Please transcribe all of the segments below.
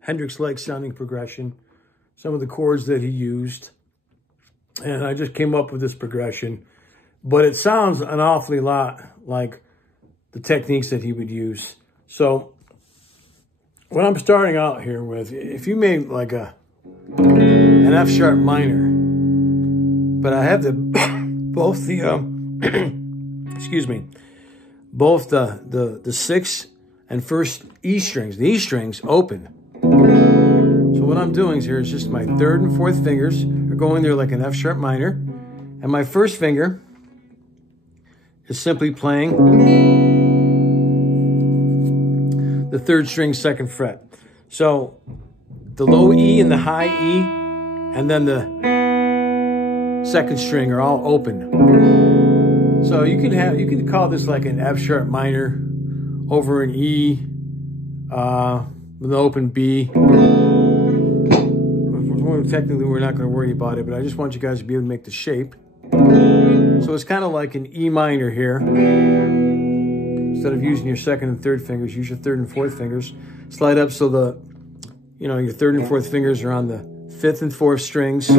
Hendrix-like sounding progression, some of the chords that he used. And I just came up with this progression. But it sounds an awfully lot like the techniques that he would use. So what I'm starting out here with, if you made like an F sharp minor, but I have both the excuse me, both the 6th and 1st E strings, the E strings open. So what I'm doing here is just my 3rd and 4th fingers are going there like an F sharp minor, and my 1st finger is simply playing the 3rd string 2nd fret. So the low E and the high E and then the 2nd string are all open. So you can call this like an F sharp minor over an E with an open B. Technically we're not going to worry about it, but I just want you guys to be able to make the shape. So it's kind of like an E minor here. Instead of using your 2nd and 3rd fingers, use your 3rd and 4th fingers. Slide up so your 3rd and 4th fingers are on the 5th and 4th strings.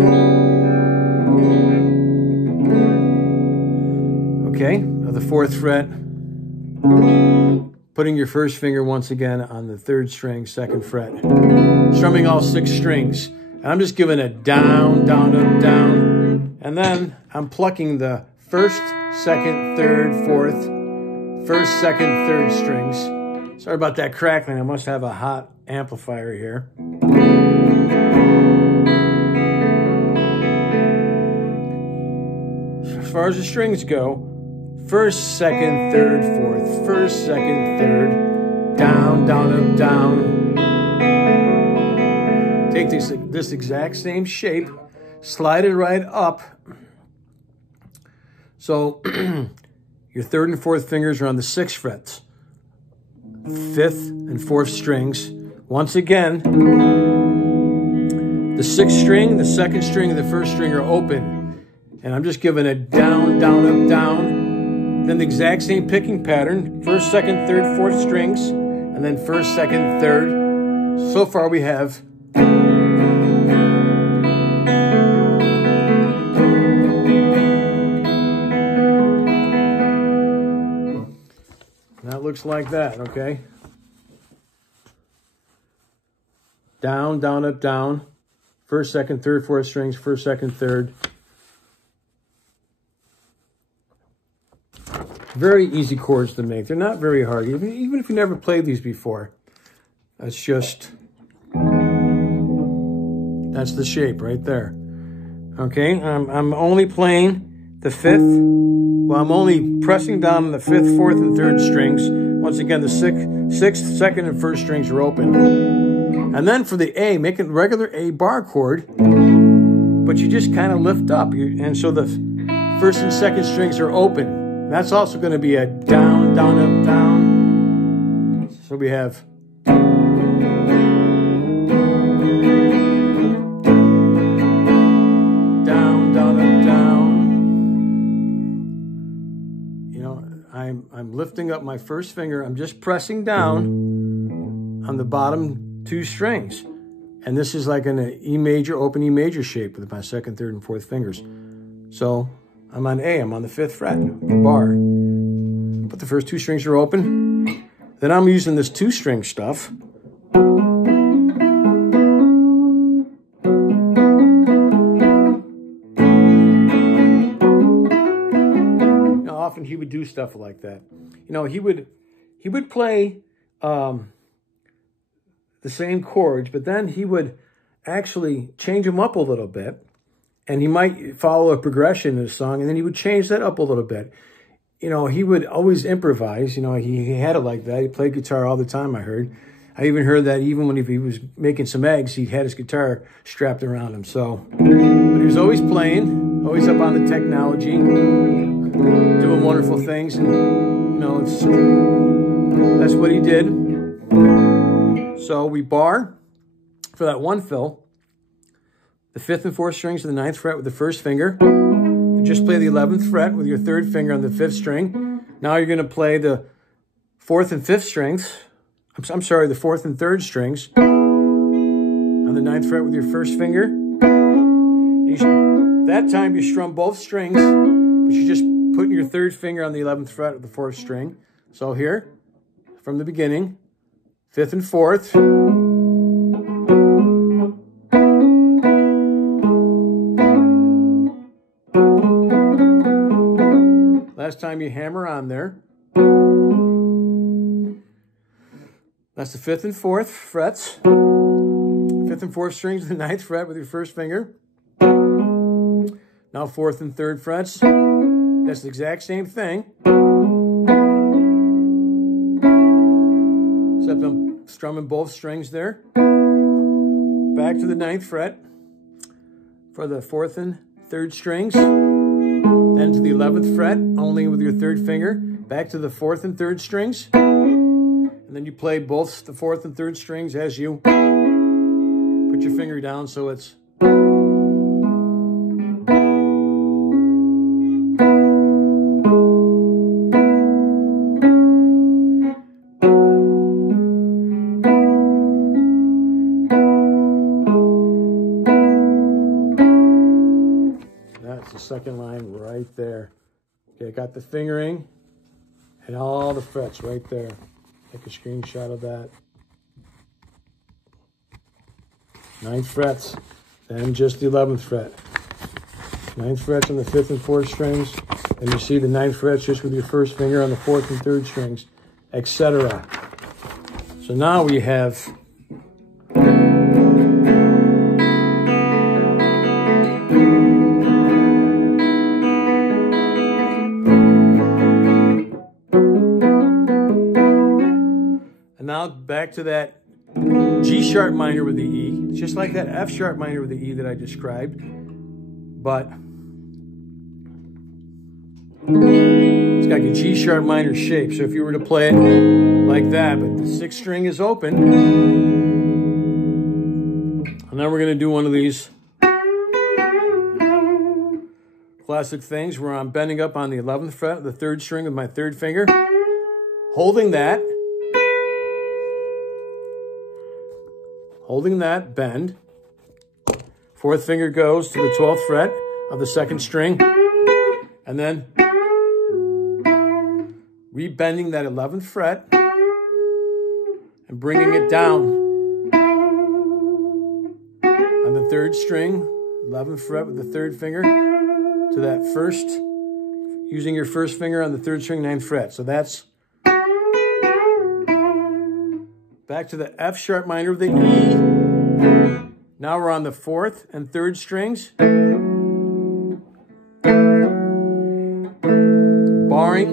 Okay, of the 4th fret. Putting your 1st finger once again on the 3rd string, 2nd fret. Strumming all 6 strings. And I'm just giving it down, down, up, down. And then I'm plucking the 1st, 2nd, 3rd, 4th, 1st, 2nd, 3rd strings. Sorry about that crackling. I must have a hot amplifier here. As far as the strings go, 1st, 2nd, 3rd, 4th, 1st, 2nd, 3rd, down, down, up, down. Take this exact same shape, slide it right up. So your 3rd and 4th fingers are on the 6th frets, 5th and 4th strings. Once again, the 6th string, the 2nd string, and the 1st string are open. And I'm just giving it down, down, up, down. Then the exact same picking pattern, 1st, 2nd, 3rd, 4th strings, and then 1st, 2nd, 3rd. So far we have that looks like that, okay? Down, down, up, down. 1st, 2nd, 3rd, 4th strings, 1st, 2nd, 3rd. Very easy chords to make. They're not very hard, even if you never played these before. That's the shape right there. Okay, I'm only playing the 5th. Well, I'm only pressing down on the 5th, 4th, and 3rd strings. Once again, the 6th, 2nd, and 1st strings are open. And then for the A, make it regular A bar chord, but you just kind of lift up. And so the 1st and 2nd strings are open. That's also going to be a down, down, up, down. So we have down, down, up, down. You know, I'm lifting up my 1st finger. I'm just pressing down on the bottom 2 strings. And this is like an E major, open E major shape with my 2nd, 3rd, and 4th fingers. So I'm on A, I'm on the 5th fret, the bar. But the first 2 strings are open. Then I'm using this 2-string stuff. Now, often he would do stuff like that. You know, he would play the same chords, but then he would actually change them up a little bit. And he might follow a progression in a song, and then he would change that up a little bit. You know, he would always improvise. You know, he had it like that. He played guitar all the time, I heard. I even heard that even when he was making some eggs, he had his guitar strapped around him. So, but he was always playing, always up on the technology, doing wonderful things. And, you know, that's what he did. So we bar for that one fill. The 5th and 4th strings of the 9th fret with the 1st finger. You just play the 11th fret with your 3rd finger on the 5th string. Now you're going to play the 4th and 5th strings I'm sorry, the 4th and 3rd strings on the 9th fret with your 1st finger. That time you strum both strings, but you're just putting your 3rd finger on the 11th fret of the 4th string. So here, from the beginning, 5th and 4th. Last time you hammer on there. That's the 5th and 4th frets. 5th and 4th strings of the 9th fret with your 1st finger. Now 4th and 3rd frets. That's the exact same thing. Except I'm strumming both strings there. Back to the 9th fret for the 4th and 3rd strings. Then to the 11th fret, only with your 3rd finger. Back to the 4th and 3rd strings. And then you play both the 4th and 3rd strings as you put your finger down so it's... That's the second line right there. Okay, I got the fingering and all the frets right there. Take a screenshot of that. 9 frets, then just the 11th fret. 9 frets on the 5th and 4th strings, and you see the 9 frets just with your 1st finger on the 4th and 3rd strings, etc. So now we have now back to that G sharp minor with the E. It's just like that F sharp minor with the E that I described, but it's got a G sharp minor shape. So if you were to play it like that, but the 6th string is open, and now we're going to do one of these classic things where I'm bending up on the 11th fret of the 3rd string with my 3rd finger, holding that bend. 4th finger goes to the 12th fret of the 2nd string, and then rebending that 11th fret and bringing it down on the 3rd string, 11th fret with the 3rd finger to that 1st, using your 1st finger on the 3rd string, 9th fret. So that's back to the F sharp minor of the E. Now we're on the 4th and 3rd strings. Barring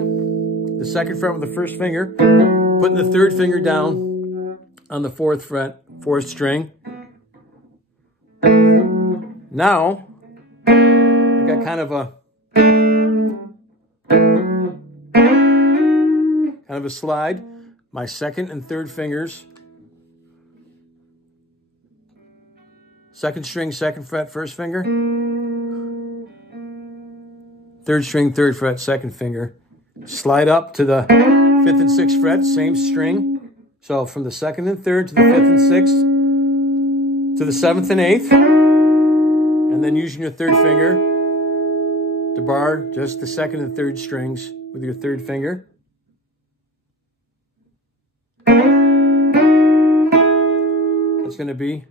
the 2nd fret with the 1st finger, putting the 3rd finger down on the 4th fret, 4th string. Now, I got kind of a slide. My 2nd and 3rd fingers, 2nd string, 2nd fret, 1st finger, 3rd string, 3rd fret, 2nd finger, slide up to the 5th and 6th fret, same string. So from the 2nd and 3rd to the 5th and 6th to the 7th and 8th, and then using your 3rd finger to bar just the 2nd and 3rd strings with your 3rd finger. That's going to be.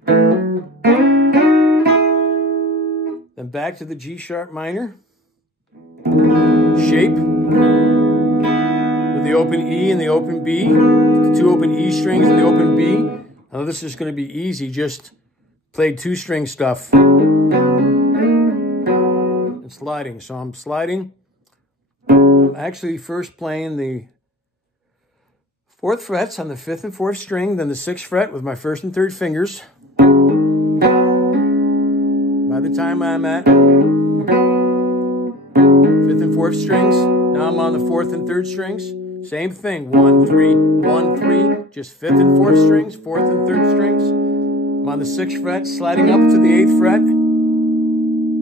Then back to the G sharp minor shape with the open E and the open B, the 2 open E strings and the open B. Now this is going to be easy, just play 2-string stuff and sliding. So I'm sliding. I'm actually first playing the 4th frets on the 5th and 4th string, then the 6th fret with my 1st and 3rd fingers. By the time I'm at 5th and 4th strings, now I'm on the 4th and 3rd strings. Same thing, 1, 3, 1, 3, just 5th and 4th strings, 4th and 3rd strings. I'm on the 6th fret, sliding up to the 8th fret,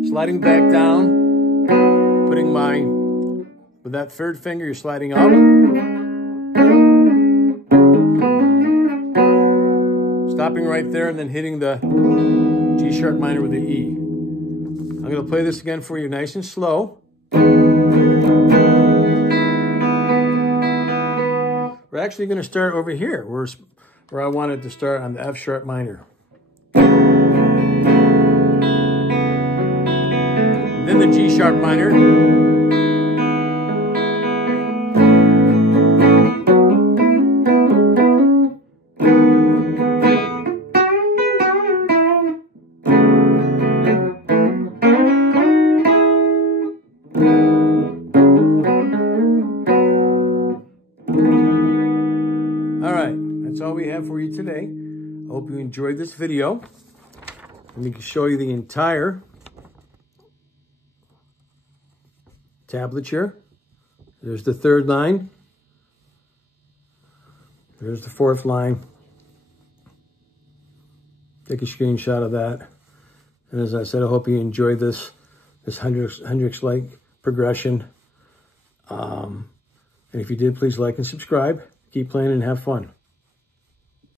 sliding back down, putting with that 3rd finger, you're sliding up. stopping right there and then hitting the G sharp minor with the E. I'm going to play this again for you nice and slow. We're actually going to start over here where I wanted to start on the F sharp minor. Then the G sharp minor. All right, that's all we have for you today. I hope you enjoyed this video. Let me show you the entire tablature. There's the third line. There's the fourth line. Take a screenshot of that. And as I said, I hope you enjoyed this Hendrix-like progression. And if you did, please like and subscribe. Keep playing and have fun.